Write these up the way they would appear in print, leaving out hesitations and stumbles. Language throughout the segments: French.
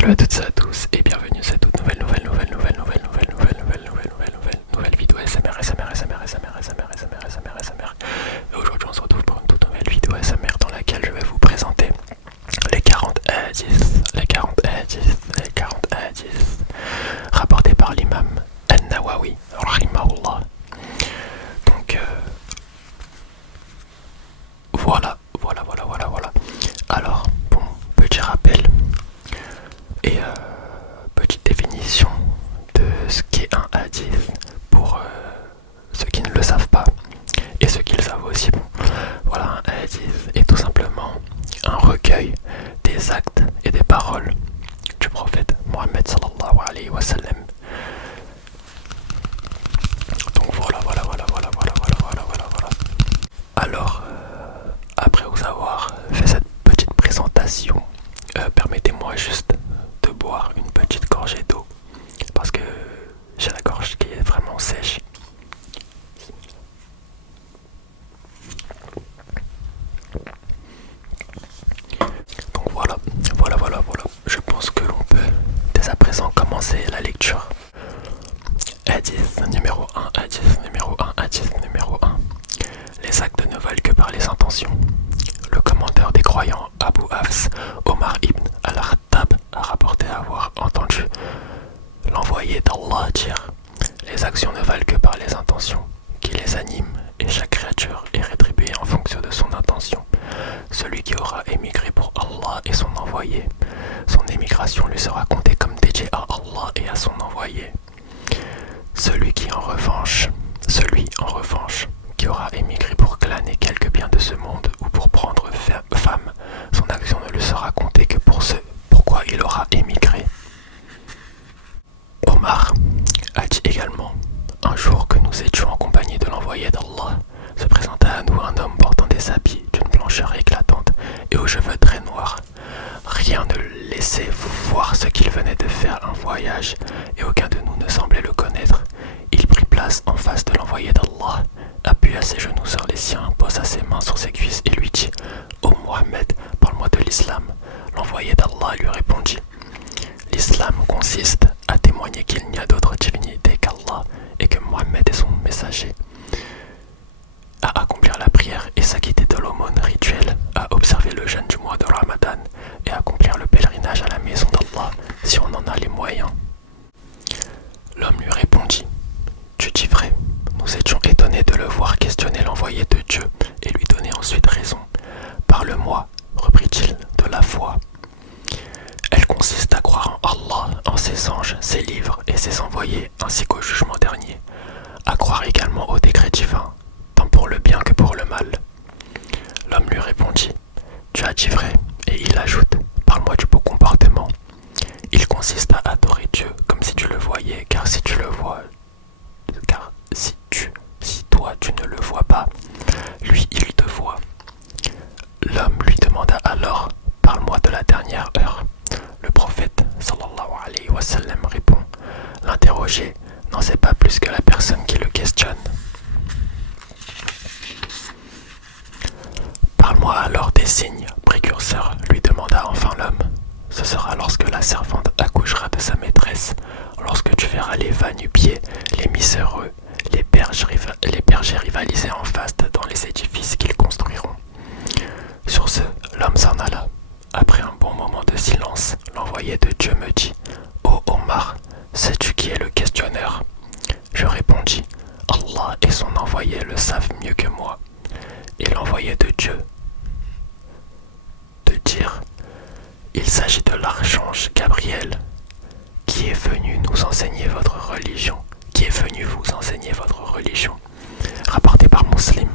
Salut à toutes et à tous et bienvenue à cette toute nouvelle vidéo SMR. Et aujourd'hui on se retrouve pour une toute nouvelle vidéo SMR dans laquelle je vais vous présenter les 40 hadiths, rapportés par l'imam An-Nawawi, rahimahullah. Donc voilà. Alors, bon, petit rappel et petite définition de ce qu'est un hadith pour ceux qui ne le savent pas et ceux qui le savent aussi. Bon, voilà, un hadith est tout simplement un recueil des actes et des paroles du prophète Mohammed sallallahu alayhi wa sallam. Donc voilà. Alors, après vous avoir fait cette petite présentation, permettez-moi juste de boire une petite gorgée d'eau parce que j'ai la gorge qui est vraiment sèche. Donc voilà. Je pense que l'on peut dès à présent commencer la lecture. Hadith numéro 1. Les actes ne valent que par les intentions. Le commandeur des croyants, Abu Hafs, Omar ibn al-Khattab, a rapporté avoir entendu l'envoyé d'Allah dire: les actions ne valent que par les intentions qui les animent, et chaque créature est rétribuée en fonction de son intention. Celui qui aura émigré pour Allah et son envoyé, son émigration lui sera comptée comme dédiée à Allah et à son envoyé. Celui en revanche, qui aura émigré pour glaner quelque bien de ce monde ou pour prendre femme, son action ne lui sera comptée que pour ce pourquoi il aura émigré. Omar a dit également: un jour que nous étions en compagnie de l'envoyé d'Allah, se présenta à nous un homme portant des habits d'une blancheur éclatante et aux cheveux très noirs. Rien ne laissait voir ce qu'il venait de faire un voyage, et aucun de nous ne semblait le connaître. Il prit place en face de l'envoyé d'Allah, appuya ses genoux sur les siens, posa ses mains sur ses cuisses et lui dit: ô Mohammed, parle-moi de l'islam. L'envoyé d'Allah lui répondit: l'islam consiste à témoigner qu'il n'y a d'autre divinité qu'Allah et que Mohammed est son messager, à accomplir la prière et s'acquitter de l'aumône rituelle, à observer le jeûne du mois de Ramadan et accomplir le pèlerinage à la maison d'Allah si on en a les moyens. L'homme lui répondit: tu dis vrai. Nous étions étonnés de le voir questionner l'envoyé de Dieu et lui donner ensuite raison. Parle-moi, reprit-il, de la foi. Elle consiste à croire en Allah, en ses anges, ses livres et ses envoyés, ainsi qu'au jugement dernier. À croire également au décret divin, tant pour le bien que pour le mal. L'homme lui répondit: tu as dit vrai. Et il ajoute: parle-moi du beau comportement. Il consiste à adorer Dieu comme si tu le voyais, car si toi tu ne le vois pas, lui il te voit. L'homme lui demanda alors: parle-moi de la dernière heure. Le prophète sallallahu alayhi wa sallam répond: l'interrogé n'en sait pas plus que la personne qui le questionne. Parle-moi alors des signes précurseurs, lui demanda enfin l'homme. Ce sera lorsque la servante accouchera de sa maîtresse, lorsque tu verras les va-nu-pieds, les miséreux, les bergers rivaliser en faste dans les édifices qu'ils construiront. Sur ce, l'homme s'en alla. Après un bon moment de silence, l'envoyé de Dieu me dit: ô Omar, sais-tu qui est le questionneur? Je répondis: Allah et son envoyé le savent mieux que moi. Et l'envoyé de Dieu de dire: il s'agit de l'archange Gabriel qui est venu nous enseigner votre religion, qui est venu vous enseigner votre religion. Rapporté par Muslim.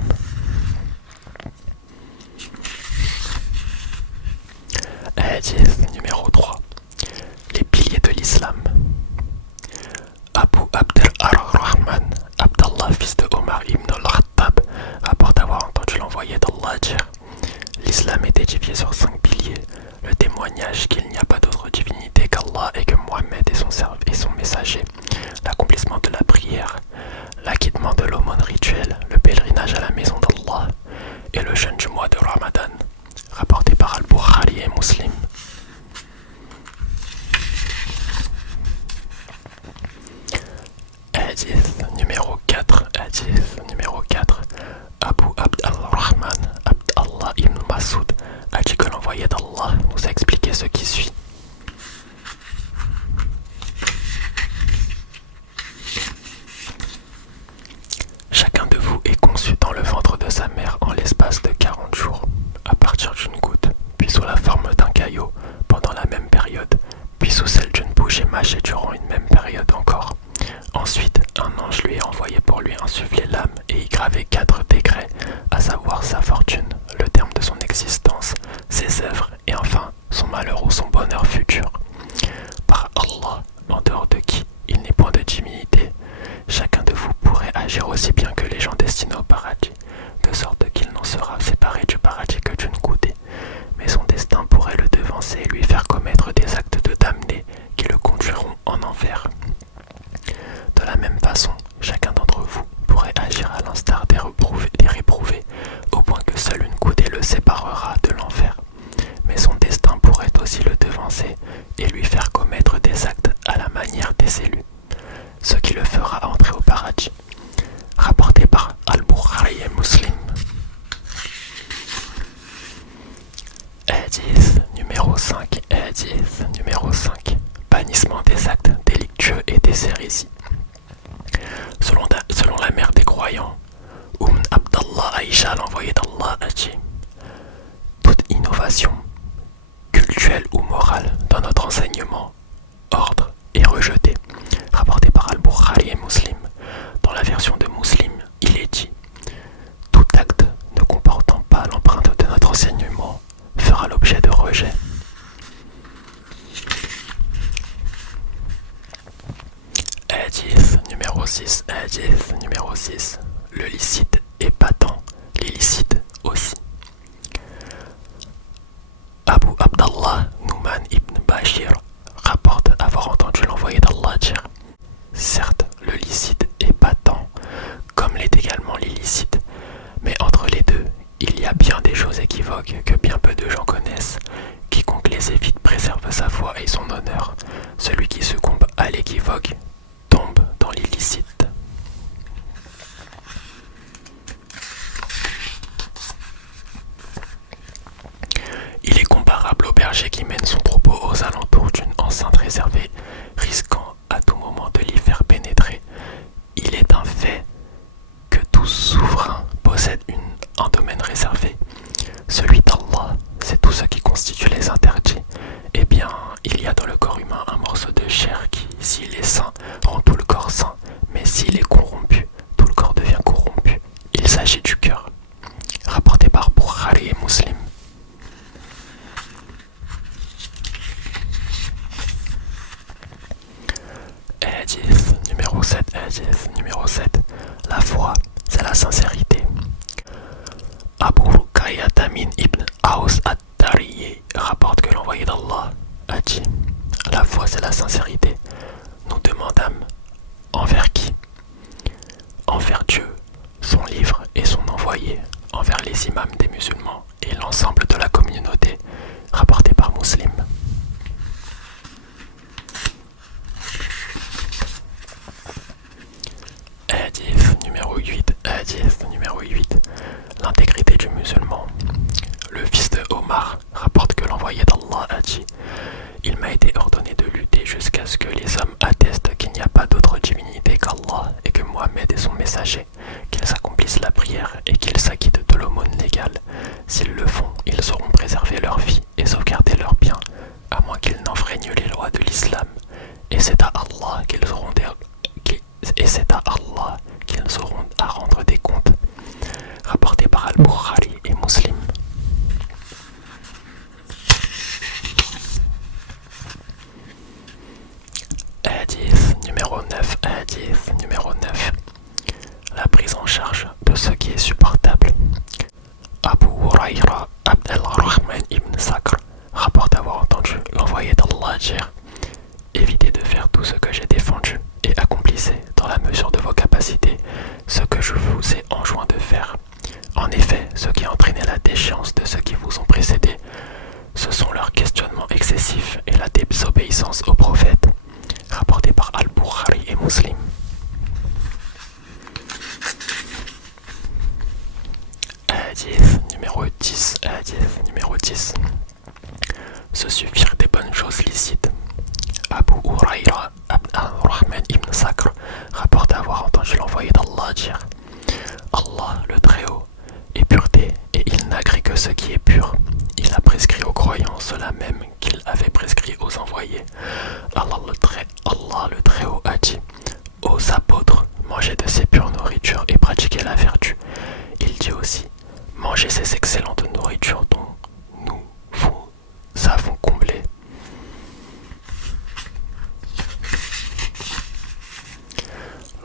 Hadith numéro 3. Les piliers de l'islam. Abu Abd al-Rahman, Abdallah, fils de Omar ibn al-Khattab, rapporte avoir entendu l'envoyé d'Allah dire: l'islam est édifié sur 5 piliers. Le témoignage qu'il n'y a pas d'autre divinité qu'Allah et que Mohammed est son messager. L'accomplissement de la prière. L'acquittement de l'aumône rituelle. Le pèlerinage à la maison d'Allah. Et le jeûne du mois de Ramadan. Rapporté par Al-Bukhari et Muslim. Masoud a dit que l'envoyé d'Allah nous a expliqué ce qui suit. Chacun de vous est conçu dans le ventre de sa mère en l'espace de 40 jours, à partir d'une goutte, puis sous la forme d'un caillot pendant la même période, puis sous celle d'une bouche émâchée durant une même période encore. Ensuite, un ange lui est envoyé pour lui insuffler l'âme et y graver 4 décrets, à savoir sa fortune, le terme de son existence, ses œuvres et enfin son malheur ou son bonheur futur. Par Allah, en dehors de qui il n'est point de divinité, chacun de vous pourrait agir aussi bien que les gens destinés au paradis, de sorte qu'il n'en sera séparé du paradis que d'une coudée, mais son destin pourrait le devancer et lui faire commettre des actes de damnés qui le conduiront en enfer. De la même façon, chacun d'entre vous pourrait agir à l'instar des réprouvés, au point que seule une coudée le séparera de l'enfer. Mais son destin pourrait aussi le devancer et lui faire commettre des actes à la manière des élus, ce qui le fera entrer au paradis. Rapporté par Al-Bukhari et Muslim. Hadith numéro 5. Hadith numéro 5. Bannissement des actes délictueux et des hérésies. Selon la mère des croyants, Abdallah Aïcha, l'envoyé d'Allah, a dit: toute innovation, cultuelle ou morale, dans notre enseignement, ordre est rejetée. Rapporté par Al-Bukhari et Muslim. Dans la version de Muslim, il est dit: tout acte ne comportant pas l'empreinte de notre enseignement fera l'objet de rejet. Hadith numéro 6. Hadith numéro 6. Le licite est patent, l'illicite aussi. Abu Abdallah Nouman ibn Bashir rapporte avoir entendu l'envoyé d'Allah dire: certes, le licite est patent, comme l'est également l'illicite, mais entre les deux, il y a bien des choses équivoques que bien peu de gens connaissent. Quiconque les évite préserve sa foi et son honneur. Celui qui succombe à l'équivoque tombe dans l'illicite. Il est comparable au berger qui mène son troupeau aux alentours d'une enceinte réservée, risquant à tout moment de l'y faire pénétrer. Il est un fait que tout souverain possède un domaine réservé. Celui d'Allah, c'est tout ce qui constitue les interdits. Eh bien, il y a dans le corps humain un morceau de chair qui, s'il est sain, rend tout le corps sain, mais s'il est corrompu, tout le corps devient corrompu. Il s'agit du cœur. Rapporté par Bukhari et Muslim. Hadith numéro 7. Hadith numéro 7. La foi, c'est la sincérité. Abu Ruqayya Tamin ibn Aus ad-Dariyi rapporte que l'envoyé d'Allah a dit: la foi, c'est la sincérité. Nous demandâmes: envers qui? Envers Dieu, son livre et son envoyé, envers les imams des musulmans et l'ensemble de la communauté. Rapporté par Muslim. Hadith numéro 8. Hadith numéro 8. L'intégrité du musulman. Le fils de Omar rapporte que l'envoyé d'Allah a dit: il m'a été ordonné de lutter jusqu'à ce que les hommes attestent qu'il n'y a pas d'autre divinité qu'Allah et que Mohammed est son messager, qu'ils accomplissent la prière et qu'ils s'acquittent de l'aumône légale. S'ils le font, ils auront préservé leur vie et sauvegardé leurs biens, à moins qu'ils n'enfreignent les lois de l'islam. Et c'est à Allah qu'ils auront à rendre des comptes. Rapporté par Al-Bukhari et Muslim. Hadith numéro 9. Hadith numéro 9. La prise en charge de ce qui est supportable. Abu Hurayra Abd al-Rahman ibn Sakr rapporte avoir entendu l'envoyé d'Allah dire: évitez de faire tout ce que j'ai défendu et accomplissez dans la mesure de vos capacités ce que je vous ai enjoint de faire. En effet, ce qui a entraîné la déchéance de ceux qui vous ont précédés, ce sont leurs questionnements excessifs et la désobéissance aux prophètes. Rapporté par Al-Bukhari et Muslim. Hadith numéro 10. Hadith 10. Se suffire des bonnes choses licites. Abu Huraira Rahman ibn Sakr rapporte avoir entendu l'envoyé d'Allah dire: Allah, le Très-Haut, est pureté et il n'agrée que ce qui est pur. Il a prescrit aux croyants cela même qu'il avait prescrit aux envoyés. Allah le Très-Haut a dit: aux apôtres, mangez de ces pures nourritures et pratiquez la vertu. Il dit aussi: mangez ces excellentes nourritures dont nous vous avons comblé.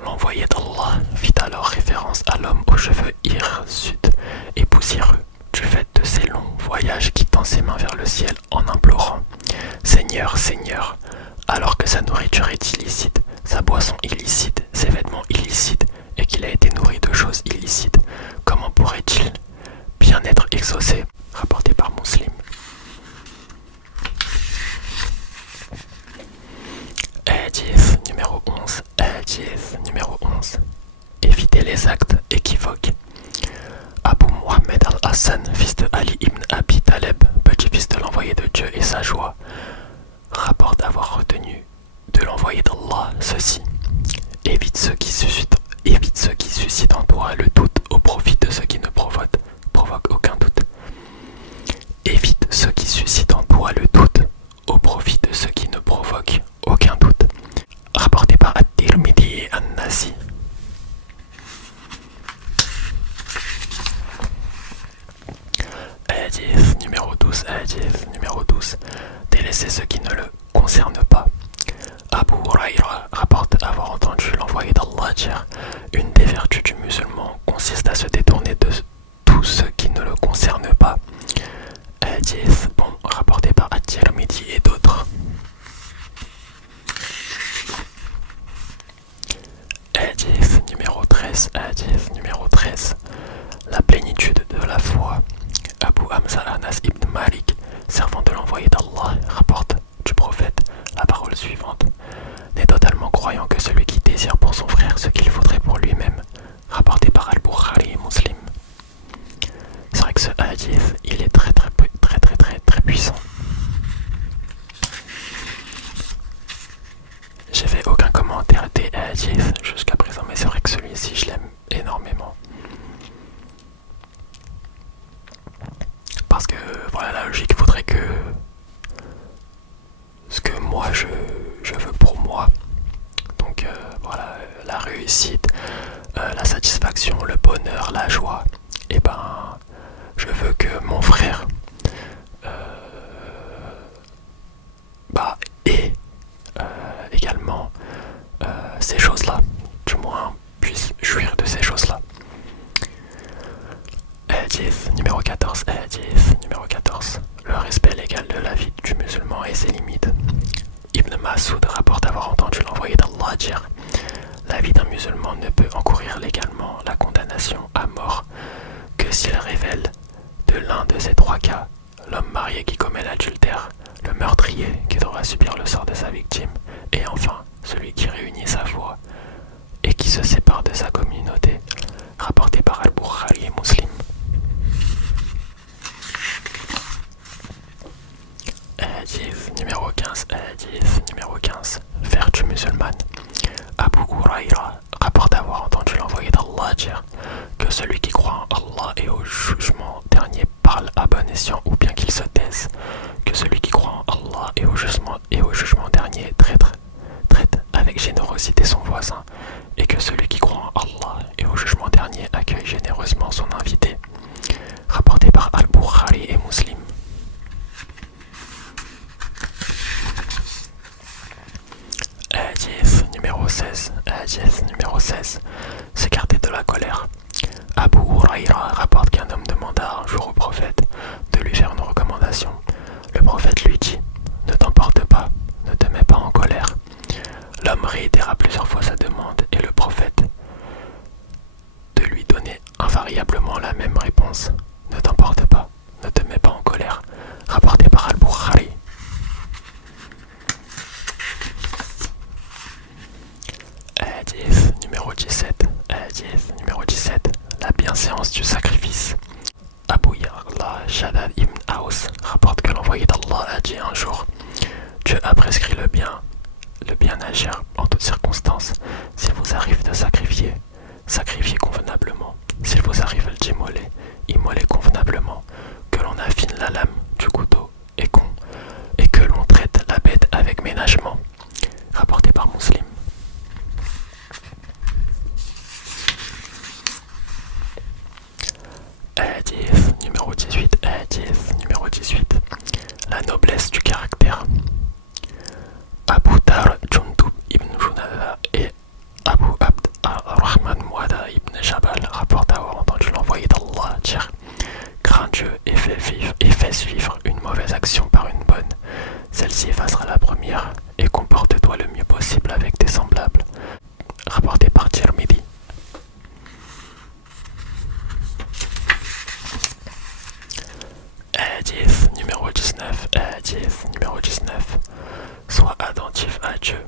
L'envoyé d'Allah fit alors référence à l'homme aux cheveux hirsutes et poussiéreux, du fait de ses longs voyages qui tend ses mains vers le ciel en implorant: Seigneur, Seigneur, alors que sa nourriture est illicite, sa boisson illicite, ses vêtements illicites, et qu'il a été nourri de choses illicites, comment pourrait-il bien être exaucé? Rapporté par Muslim. Hadith numéro 11. Hadith numéro 11. Éviter les actes équivoques. Abu Muhammad al-Hassan, fils de Ali ibn Abi Taleb, petit-fils de l'envoyé de Dieu et sa joie, rapporte avoir retenu de l'envoyé d'Allah ceci: évite ceux qui suscitent en toi le doute au profit de ceux qui ne provoquent aucun doute. Évite ceux qui suscitent en toi le doute au profit de ceux qui ne provoquent aucun doute. Rapporté par At-Tirmidhi et An-Nasi. Hadith numéro 12. Hadith numéro 12. Délaissez ceux qui ne le concernent pas. Abu Huraira rapporte avoir entendu l'envoyé d'Allah dire: une des vertus du musulman consiste à se détourner de tout ce qui ne le concerne pas. Hadith rapporté par At-Tirmidhi et d'autres. Hadith numéro 13. Hadith numéro 13. La plénitude de la foi. Abu Hamza Anas ibn Malik, servant de l'envoyé d'Allah, rapporte du prophète la parole suivante: n'est totalement croyant que celui qui désire pour son frère ce qu'il faudrait pour lui-même. Rapporté par Al-Bukhari et Muslim. C'est vrai que ce hadith, il est très puissant. J'ai fait aucun commentaire des hadiths jusqu'à présent, mais c'est vrai que celui-ci, je l'aime énormément. Parce que, voilà, la logique voudrait que ce que moi je veux pour moi, donc voilà, la réussite, la satisfaction, le bonheur, la joie, et ben je veux que mon frère ait également ces choses-là, du moins puisse jouir de ces choses-là. Hadith numéro 14. Hadith numéro 14. Le respect légal de la vie du musulman et ses limites. Ibn Mas'ud rapporte avoir entendu l'envoyé d'Allah dire: la vie d'un musulman ne peut encourir légalement la condamnation à mort que s'il révèle de l'un de ces trois cas: l'homme marié qui commet l'adultère, le meurtrier qui devra subir le sort de sa victime, et enfin celui qui réunit sa foi et qui se sépare de sa communauté. Rapporté par Al-Bukhari et Muslim. Hadith numéro 15. Hadith numéro 15. Vertu musulmane. Abu Huraira rapporte avoir entendu l'envoyé d'Allah dire que celui qui croit en Allah et au jugement dernier parle à bon escient ou bien qu'il se taise, que celui qui croit en Allah et au jugement dernier traite avec générosité son voisin, et que celui qui croit en Allah et au jugement dernier accueille généreusement son invité. Rapporté par Al-Bukhari et Muslim. Hadith numéro 16. Hadith numéro 16. S'écarter de la colère. Abu Huraira rapporte qu'un homme demanda un jour au prophète de lui faire Aus rapporte que l'envoyé d'Allah a dit un jour: Dieu a prescrit le bien agir en toutes circonstances. S'il vous arrive de sacrifier, sacrifiez convenablement. S'il vous arrive d'immoler, immolez convenablement. Que l'on affine la lame du couteau et que l'on traite la bête avec ménagement. Rapporté par Muslim. Hadith numéro 18. Hadith numéro 18. La noblesse du caractère. Abu Dar Jundub ibn Junada et Abu Abd al-Rahman Muada ibn Jabal rapportent avoir entendu l'envoyé d'Allah dire: Crains Dieu et fais suivre une mauvaise action par une bonne. Celle-ci effacera la première et comporte-toi le mieux possible avec tes semblables. Rapporté par Tirmidhi. Hadith numéro 19. Hadith numéro 19. Sois attentif à Dieu,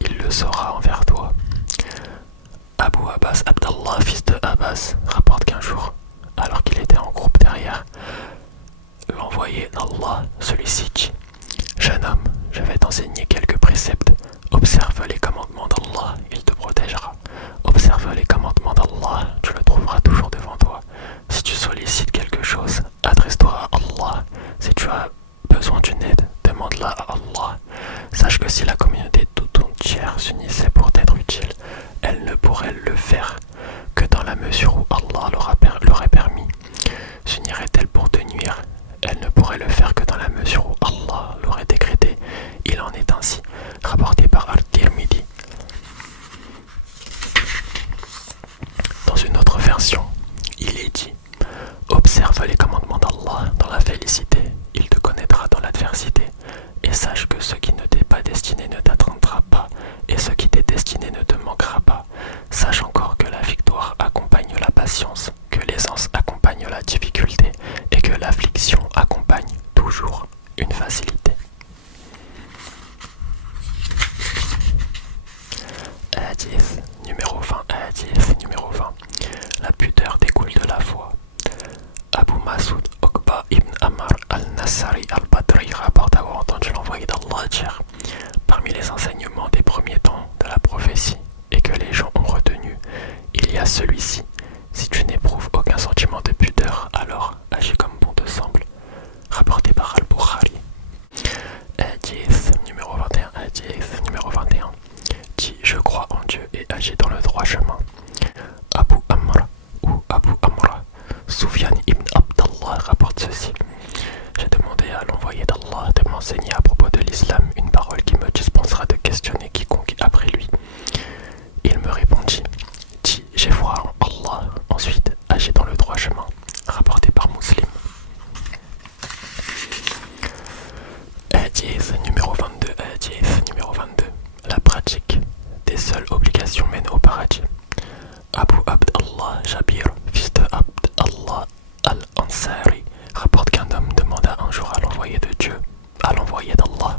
il le saura envers toi. Abu Abbas Abdallah, fils de Abbas, rapporte qu'un jour, alors qu'il était en groupe derrière l'envoyé d'Allah, celui-ci dit: Jeune homme, je vais t'enseigner quelques préceptes. Observe les commandements d'Allah, il te protégera. Observe les commandements d'Allah, tu le trouveras toujours devant toi. Si tu sollicites quelque chose, adresse-toi à Allah. Si tu as besoin d'une aide, demande-la à Allah. Sache que si la communauté tout entière s'unissait pour t'être utile, elle ne pourrait le faire que dans la mesure où Allah l'aurait permis. S'unirait-elle pour te nuire? Elle ne pourrait le faire que dans la mesure où Allah l'aurait décrété. Il en est ainsi. Rapporté par Al-Tirmidhi. Dans une autre version, il est dit: Observe les commandements d'Allah dans la félicité, il te connaîtra dans l'adversité. Et sache que ce qui ne t'est pas destiné ne t'atteindra pas, et ce qui t'est destiné ne te manquera pas. Sache encore que la victoire accompagne la patience, que l'aisance accompagne la difficulté, et que l'affliction accompagne toujours une facilité. Hadith numéro 20. Hadith numéro 20. La pudeur découle de la foi. Abu Masoud Uqba ibn Ammar al-Nassari al-Badri rapporte avoir entendu l'envoyé d'Allah dire: Parmi les enseignements des premiers temps de la prophétie et que les gens ont retenu, il y a celui-ci: si tu n'éprouves aucun sentiment de pudeur, alors agis comme bon te semble. Rapporté par Al-Bukhari. Hadith numéro 21. Hadith numéro 21. Dis: je crois en Dieu et agis dans le droit chemin. Abu Amr ou Abu Amra Soufiane ibn Abdallah rapporte ceci: j'ai demandé à l'envoyé d'Allah de m'enseigner à propos de l'islam une parole qui me dispensera de questionner quiconque après lui. Il me répondit: dis: j'ai foi en Allah, ensuite agis dans le droit chemin. Rapporté par Muslim. Hadith numéro 22. Hadith numéro 22. La pratique des seules obligations mène au paradis. Abu Abd Allah Jabir, fils de Abd Allah al-Ansari, rapporte qu'un homme demanda un jour à l'envoyé de Dieu, à l'envoyé d'Allah: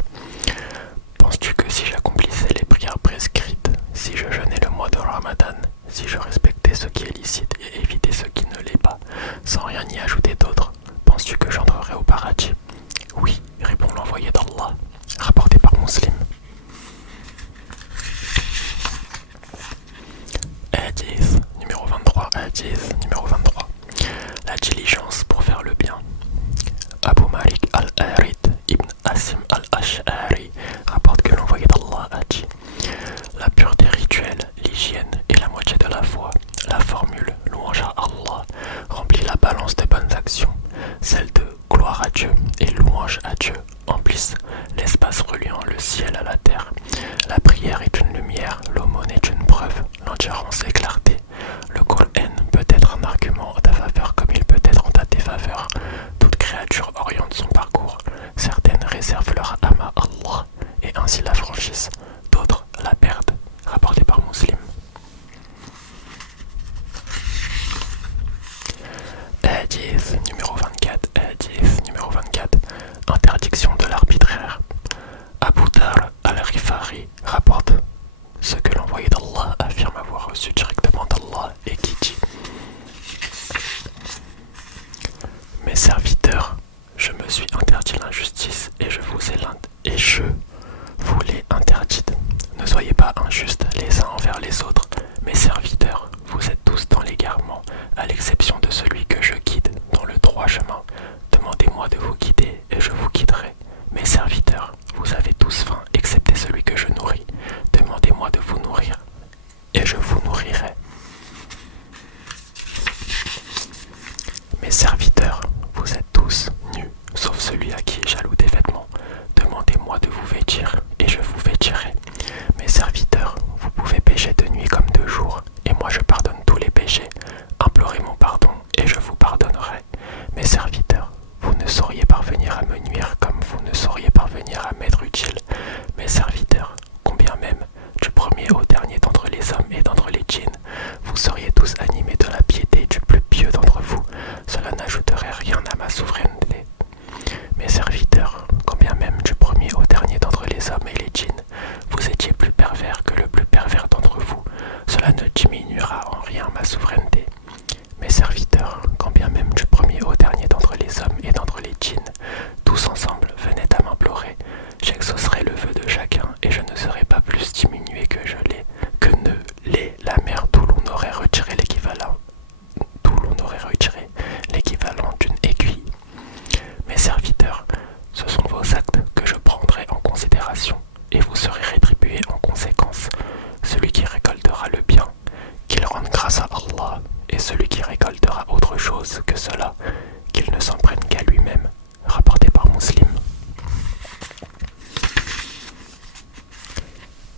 penses-tu que si j'accomplissais les prières prescrites, si je jeûnais le mois de Ramadan, si je respectais ce qui est licite et évitais ce qui ne l'est pas, sans rien y ajouter d'autre, penses-tu que j'entrerais au paradis? Oui, répond l'envoyé d'Allah. Rapporté par Muslim. Hadith numéro 23. Hadith numéro 23. La diligence pour faire le bien. Abu Malik al-Arid ibn Asim al-Ash'ari rapporte que l'envoyé d'Allah a dit: la pureté rituelle, l'hygiène et la moitié de la foi. La formule louange à Allah remplit la balance des bonnes actions. Celle de gloire à Dieu et louange à Dieu emplissent l'espace reliant le ciel à la terre. La prière est une lumière, l'aumône est une preuve, l'endurance est clarté. Le Coran peut être un argument en ta faveur comme il peut être en ta défaveur. Toute créature oriente son parcours. Certaines réservent leur âme à Allah et ainsi la franchissent. D'autres la perdent. Rapporté par Muslim. Hadith numéro 24. Hadith numéro 24. Interdiction de l'arbitraire. Abu Dar al-Rifari rapporte ce que l'envoyé d'Allah affirme avoir reçu directement d'Allah. suis interdit l'injustice et je vous l'ai interdite. Ne soyez pas injustes les uns envers les autres. Mes serviteurs, vous êtes tous dans l'égarement, à l'exception de celui que je guide dans le droit chemin. Demandez-moi de vous guider et je vous guiderai. Mes serviteurs, vous avez tous faim, excepté celui que je nourris. Demandez-moi de vous nourrir et je vous nourrirai. Mes serviteurs, vous êtes tous nus, sauf celui à qui est jaloux des vêtements. Demandez-moi de vous vêtir, et je vous vêtirai. Mes serviteurs, vous pouvez pécher de nuit comme de jour, et moi je pardonne tous les péchés. Implorez mon pardon, et je vous pardonnerai. Mes serviteurs, vous ne sauriez parvenir à me nuire comme vous ne sauriez parvenir à m'être utile. Mes serviteurs, combien même, du premier au dernier d'entre les hommes et d'entre les djinns, vous seriez tous animés de la piété du plus pieux d'entre vous. Cela n'ajouterait rien à ma souveraineté. Mes serviteurs, combien même du premier au dernier d'entre les hommes et les djinns, vous étiez plus pervers que le plus pervers d'entre vous. Cela ne diminuera en rien ma souveraineté. Mes serviteurs, quand bien même du premier au dernier d'entre les hommes et d'entre les djinns, tous ensemble venaient à m'implorer, j'exaucerai le vœu de chacun et je ne serai pas plus diminué que ne l'est la mer d'où l'on aurait retiré l'équivalent d'une aiguille. Mes serviteurs, ce sont vos actes que je prendrai en considération et vous serez rétribués en conséquence. Celui qui récoltera le bien, qu'il rende grâce à Allah, et celui qui récoltera autre chose que cela, qu'il ne s'en prenne qu'à lui-même. Rapporté par Muslim.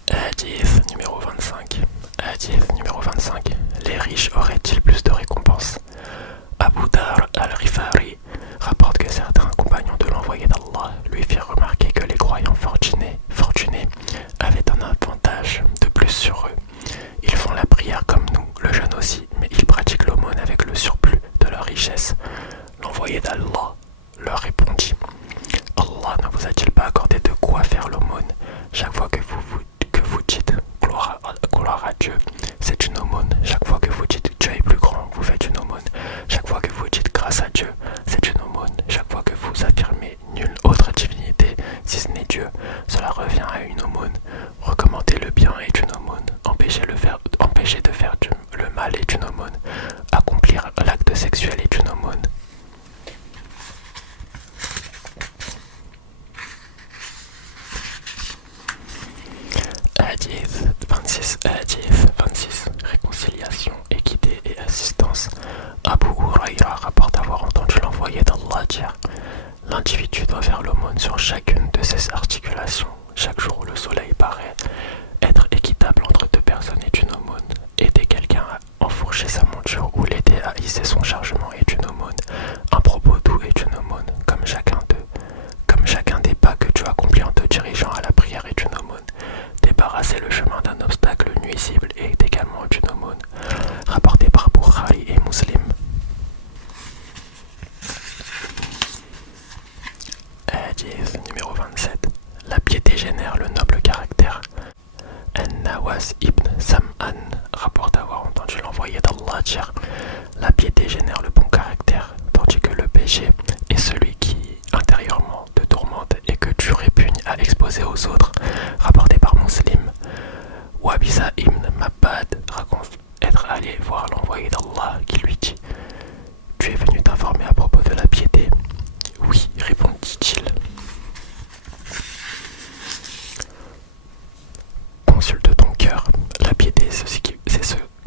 Hadith numéro 25. Hadith numéro 25. Les riches auraient-ils plus de récompenses? Abu Dar al-Rifari rapporte que certains compagnons de l'envoyé d'Allah lui firent remarquer que les croyants fortunés avaient un avantage de plus sur eux. Ils font la prière comme nous, le jeûne aussi, mais ils pratiquent l'aumône avec le surplus de leur richesse. L'envoyé d'Allah leur répondit: Allah ne vous a-t-il pas accordé de quoi faire l'aumône? Chaque fois que vous dites gloire à Dieu, c'est une aumône. Chaque fois que vous dites Dieu est plus grand, vous faites une aumône. Chaque fois que vous dites grâce à Dieu, c'est une aumône. Chaque fois que vous affirmez nulle autre divinité si ce n'est Dieu, cela revient à une aumône. Recommander le bien est une aumône. Empêcher de faire le mal est une aumône. Accomplir l'acte sexuel est une aumône. Hadith 26. Réconciliation, équité et assistance. Abu Huraira rapporte avoir entendu l'envoyé d'Allah dire: l'individu doit faire l'aumône sur chacune de ses articulations. Chaque jour où le soleil paraît, être équitable entre deux personnes est une aumône. Aider quelqu'un à enfourcher sa monture ou l'aider à hisser son chargement est une aumône. Un propos doux est une aumône, comme chacun des pas que tu accomplis en te dirigeant à la prière est une aumône. Débarrasser le chemin d'un obstacle nuisible est également une aumône. Rapporté par Bukhari et Muslim. Hadith numéro 27. La piété génère le noble caractère. An-Nawas ibn Sam'an rapporte avoir entendu l'envoyé d'Allah dire: la piété génère le bon caractère, tandis que le péché est celui qui intérieurement te tourmente et que tu répugnes à exposer aux autres. Rapporté par Muslim. Wabisa ibn Mabbad raconte être allé voir l'envoyé d'Allah qui lui dit: tu es venu t'informer à propos de la piété? Oui, répondit-il. Consulte ton cœur. La piété, c'est ce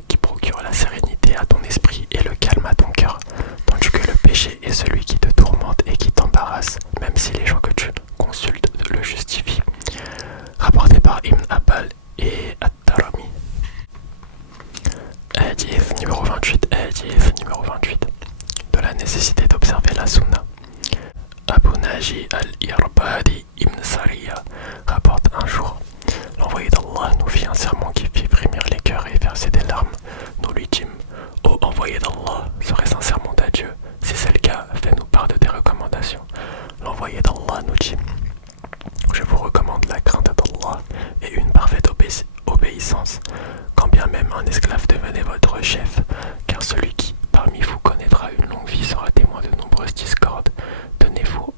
qui procure la sérénité à ton esprit et le calme à ton cœur, tandis que le péché est celui qui te tourmente et qui t'embarrasse, même si les gens que tu consultes le justifient. Rapporté par Ibn Abbal et At-Tarami. Hadith numéro 28. De la nécessité d'observer la sunna. Abu Naji al-Irbadi ibn Sariya rapporte un jour: l'envoyé d'Allah nous fit un sermon qui fit frémir les cœurs et verser des larmes. Nous lui dîmes: ô envoyé d'Allah, serait-ce un sermon à Dieu? Si c'est le cas, fais-nous part de tes recommandations. L'envoyé d'Allah nous dit: je vous recommande la crainte d'Allah et une parfaite obéissance, quand bien même un esclave devenait votre chef, car celui qui parmi vous connaîtra une longue vie sera témoin de nombreuses discordes. Tenez-vous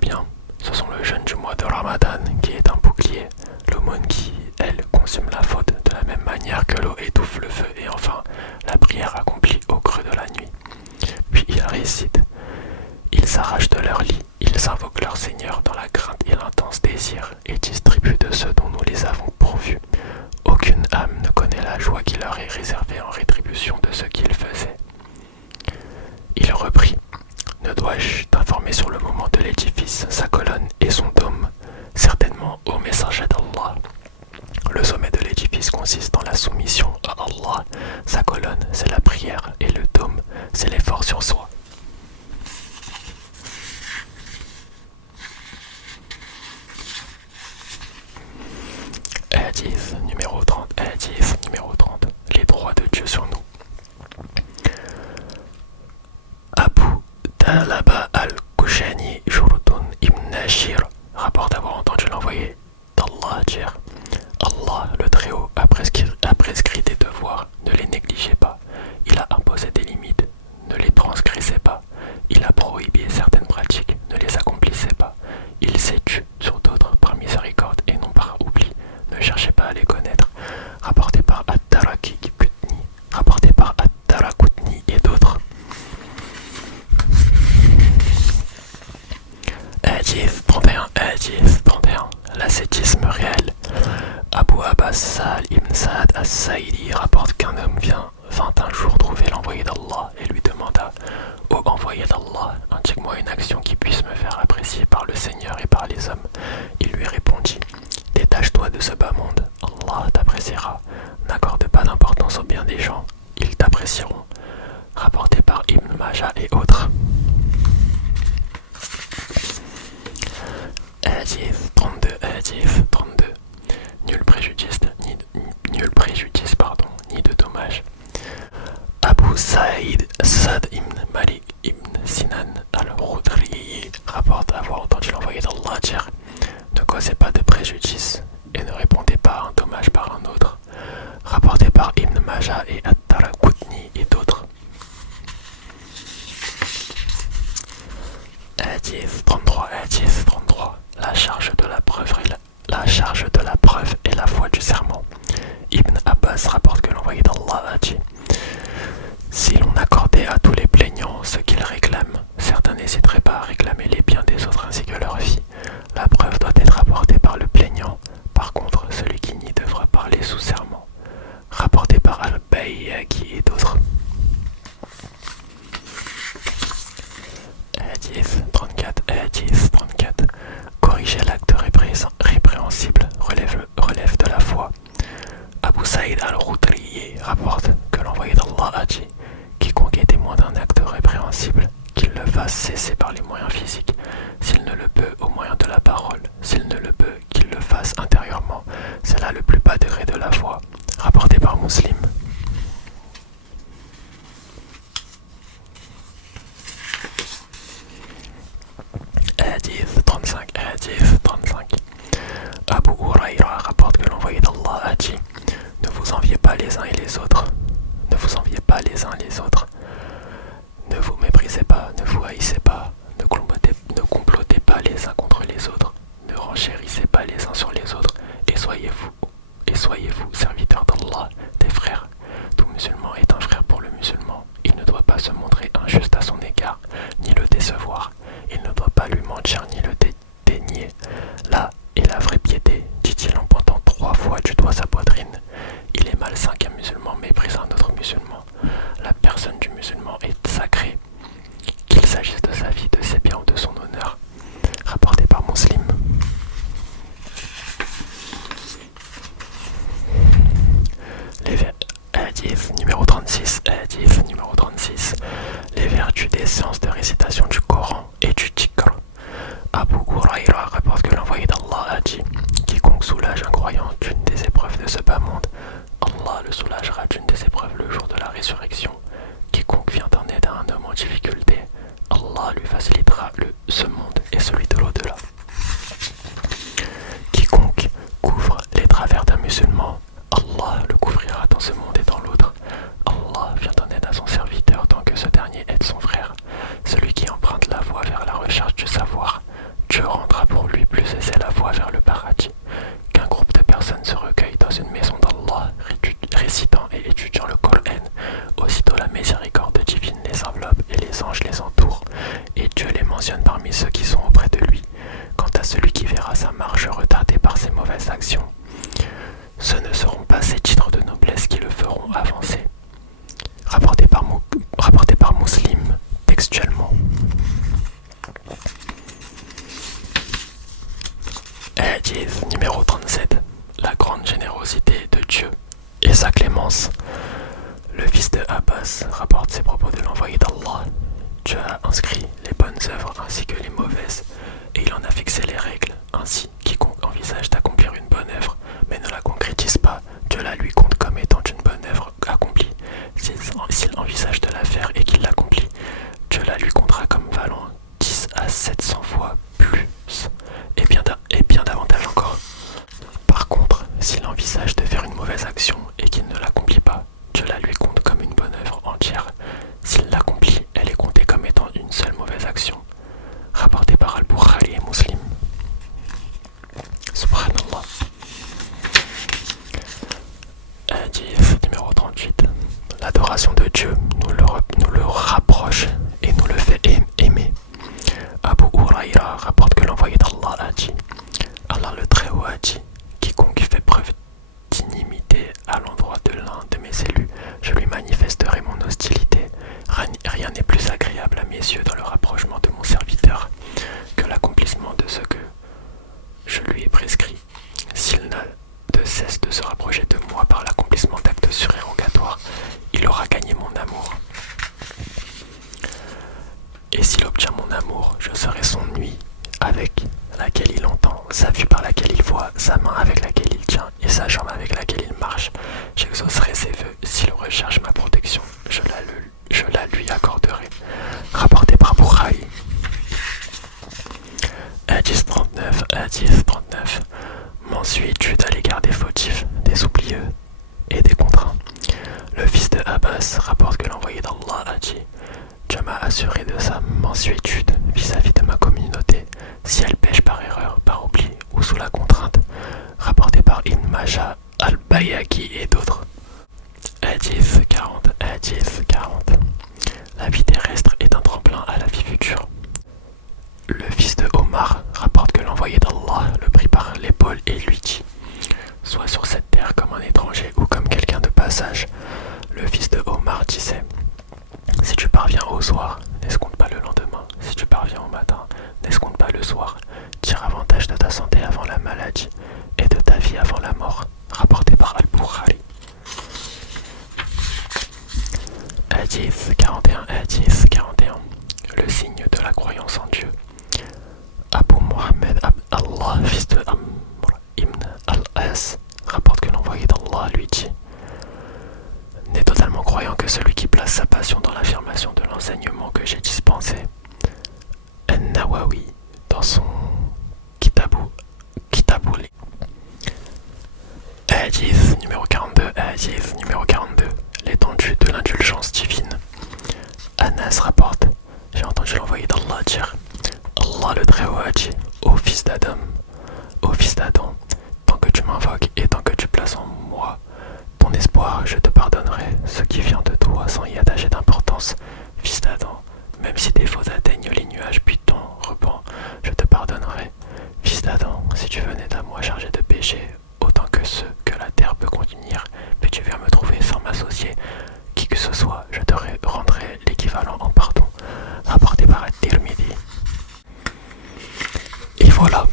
bien. Ce sont le jeûne du mois de Ramadan qui est un bouclier, l'aumône qui, elle, consume la faute de la même manière que l'eau étouffe le feu, et enfin, la prière accomplie au creux de la nuit. Puis ils récitent. Ils s'arrachent de leur lit, ils invoquent leur Seigneur dans la crainte et l'intense désir, et distribuent de ce dont nous les avons pourvus. Aucune âme ne connaît la joie qui leur est réservée en rétribution de ce qu'ils faisaient. Il reprit. Ne dois-je t'informer sur le moment de l'édifice, sa colonne et son dôme? Certainement, ô messager d'Allah. Le sommet de l'édifice consiste dans la soumission à Allah. Sa colonne, c'est la prière, et le dôme, c'est l'effort sur soi. Hadith numéro 30. Hadith numéro 30. Les droits de Dieu sur nous. Abu Talaba al-Kushani Jurudun ibn Nashir rapporte avoir entendu l'envoyé d'Allah dire: Allah, le Très-Haut, a prescrit des devoirs, ne les négligez pas. Il a imposé des limites, ne les transgressez pas. Il a prohibé certaines pratiques, ne les accomplissez pas. Il s'est tu sur d'autres par miséricorde et non par oubli. Ne cherchez pas à les connaître. Rapporté par At-Tarakutni et d'autres. Hadith 31. Hadith 31. L'ascétisme réel. Abu Abbas Sal ibn Sa'ad as-Sa'idi rapporte qu'un homme vint un jour trouver l'envoyé d'Allah et lui demanda: Ô envoyé d'Allah, indique-moi une action qui puisse me faire apprécier par le Seigneur et par les hommes. Il lui répondit: Détache-toi de ce bas monde, Allah t'appréciera. N'accorde pas d'importance au bien des gens, ils t'apprécieront. Rapporté par Ibn Majah et autres. Hadith 32. Hadith 32. Nul préjudice, ni de dommage. Abu Sa'd ibn Malik ibn Sinan al-Khudri rapporte avoir entendu l'envoyé d'Allah dire: Ne causez pas de préjudice et ne répondez pas à un dommage par un autre. Rapporté par Ibn Majah et At-Tarakutni et d'autres. Hadith 33. Hadith 33. La charge de la preuve et la foi du serment. Ibn Abbas rapporte que l'envoyé d'Allah a dit: Si l'on accordait à tous les plaignants ce qu'ils réclament, certains n'hésiteraient pas à réclamer les biens des autres ainsi que leur vie. La preuve doit être apportée par le plaignant. Par contre, celui qui nie devra parler sous serment. Rapporté par Al-Bayhaqi et d'autres. Hadith 34. Hadith 34. Corriger l'acte répréhensible relève de la foi. Abu Sa'id al-Khudri rapporte que l'envoyé d'Allah a dit: Quiconque est témoin d'un acte répréhensible, qu'il le fasse cesser par les moyens physiques, s'il ne le peut au moyen de la parole, s'il ne le peut qu'il le fasse intérieurement. C'est là le plus bas degré de la foi. Rapporté par Muslim. Hadith 35. Hadith 35. Abu Huraira rapporte que l'envoyé d'Allah a dit: Ne vous enviez pas les uns et les autres. Ne vous enviez pas les uns les autres. Ne vous méprisez pas, ne vous haïssez pas. Ne complotez pas les uns contre les autres. Ne renchérissez pas les uns sur les autres. Et soyez-vous serviteurs d'Allah, des frères. Tout musulman est un frère pour le musulman. Il ne doit pas se montrer injuste à son égard, ni le décevoir. Il ne doit pas lui mentir, ni le dénier. Là est la vraie piété, dit-il en pointant 3 fois du doigt sa poitrine. Il est malsain qu'un musulman méprise un autre musulman. La personne du musulman est sacrée, qu'il s'agisse de sa vie, de ses biens ou de son honneur. Rapporté par Muslim. Hadith numéro 36. Hadith numéro 36. Les vertus des séances de récitation du Coran et du dhikr. Abu Huraira rapporte que l'envoyé d'Allah a dit: Quiconque soulage un croyant d'une des épreuves de ce bas monde, Allah le soulagera d'une des épreuves le jour de la résurrection. Quiconque vient en aide à un homme en difficulté, Allah lui facilitera ce monde et celui de l'au-delà. Quiconque couvre les travers d'un musulman, Allah le couvrira dans ce monde et dans l'autre. Allah vient en aide à son serviteur tant que ce dernier aide son frère. Celui qui emprunte la voie vers la recherche du savoir, Dieu Hadith numéro 37. La grande générosité de Dieu et sa clémence. Le fils de Abbas rapporte ces propos de l'envoyé d'Allah. Dieu a inscrit les bonnes œuvres ainsi que les mauvaises, et il en a fixé les règles. Ainsi, quiconque envisage d'accomplir une bonne œuvre, mais ne la concrétise pas, Dieu la lui compte comme étant une bonne œuvre accomplie. S'il envisage de la faire et qu'il l'accomplit, Dieu la lui comptera comme valant 10 à 700 fois plus, et bien davantage encore. Par contre, s'il envisage de faire une mauvaise action et qu'il ne l'accomplit pas, Dieu la lui compte comme une bonne œuvre entière. S'il l'accomplit, elle est comptée comme étant une seule mauvaise action. Rapporté par Al-Bukhari et Muslim. Subhanallah. Hadith numéro 38. L'adoration de Dieu nous le rapproche et nous le fait aimer. Abu Huraira rapporte que l'envoyé d'Allah a dit, Allah le Très-Haut a dit, quiconque fait preuve d'inimité à l'endroit de l'un de mes élus, je lui manifesterai mon hostilité. Rien n'est plus agréable à mes yeux dans le rapprochement de mon serviteur que l'accomplissement de ce que je lui ai prescrit. S'il n'a de cesse de se rapprocher de moi par l'accomplissement d'actes surérogatoires, il aura gagné mon amour. Et s'il obtient mon amour, je serai son nuit avec laquelle il entend, sa vue par laquelle il voit, sa main avec laquelle il tient et sa jambe avec laquelle il marche. J'exaucerai ses vœux. S'il recherche ma protection, je la lui accorderai. Rapporté par Bukhari. Hadith 39. Mansuétude à l'égard des fautifs, des oublieux et des contraints. Le fils de Abbas rapporte que l'envoyé d'Allah a dit, Dieu m'a assuré de sa mansuétude vis-à-vis de ma communauté, si elle pêche par erreur, par oubli ou sous la contrainte. Rapporté par Ibn Majah, Al-Bayhaqi et d'autres. Hadith 40. La vie terrestre est un tremplin à la vie future. Le fils de Omar rapporte que l'envoyé d'Allah le prit par l'épaule et lui dit, sois sur cette terre comme un étranger ou comme quelqu'un de passage. Le fils de Omar disait, si tu parviens au soir, n'escompte pas le lendemain. Si tu parviens au matin, n'escompte pas le soir. Tire avantage de ta santé avant la maladie et de ta vie avant la mort. Rapporté par Al-Bukhari. Hadith 41. Le signe de la croyance en Dieu. Abu Mohammed Allah, fils de Amr ibn al-As, rapporte que l'envoyé d'Allah lui dit, n'est totalement croyant que celui qui place sa passion dans l'affirmation de l'enseignement que j'ai dispensé. An-Nawawi, dans son Kitabul Hadith numéro 42. L'étendue de l'indulgence divine. Anas rapporte, j'ai entendu l'envoyé d'Allah dire, Allah le Très-Haut a dit, ô fils d'Adam, tant que tu m'invoques et tant que tu places en moi ton espoir, je te pardonnerai ce qui vient de toi sans y attacher d'importance. Fils d'Adam, même si tes fautes atteignent les nuages puis ton reban, je te pardonnerai. Fils d'Adam, si tu venais à moi chargé de péché, autant que ceux que la terre peut contenir, puis tu viens me trouver sans m'associer, qui que ce soit, je te rendrai l'équivalent en pardon. Rapporté par At-Tirmidhi. Et voilà.